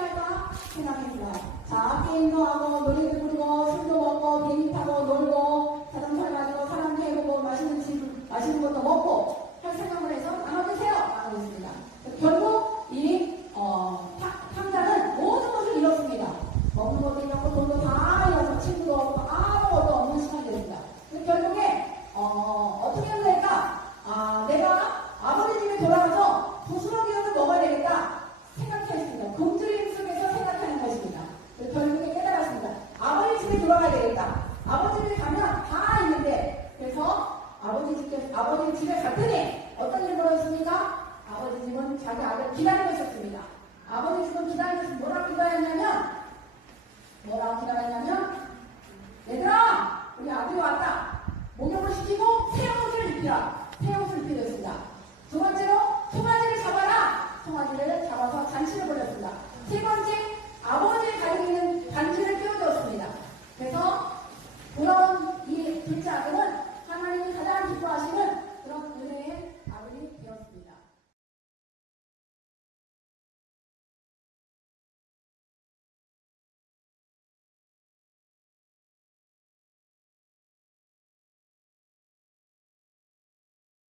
생각했습니다. 자, 게임도 하고, 노래도 부르고, 술도 먹고, 비행기 타고, 놀고, 자동차 가지고, 사람 해보고, 맛있는 집, 맛있는 것도 먹고, 할 생각을 해서 나눠주세요. 나눠줬습니다. 결국, 이, 어, 탁- 탕자는 모든 것을 잃었습니다. 먹는 것도 잃었고, 돈도 다 잃어서, 친구도 없고, 아무것도 없는 시간이. 근데 결국에, 어, 어떻게 하면 될까? 아, 내가 아버지 집에 돌아가서 부스러기라도 먹어야 되겠다. 생각했습니다. 굶주림 속에서 생각하는 것입니다. 그래서 결국에 깨달았습니다. 아버지 집에 돌아가야 되겠다. 아버지 집에 가면 다 있는데, 그래서 아버지 집에, 갔더니 어떤 일이 벌어졌습니까? 아버지 집은 자기 아들 기다리고 있었습니다. 아버지 집은 기다리고 있었 뭐라고 기다렸냐면, 뭐라고 기다렸냐면, 얘들아, 우리 아들이 왔다. 목욕을 시키고 새 옷을 입히라.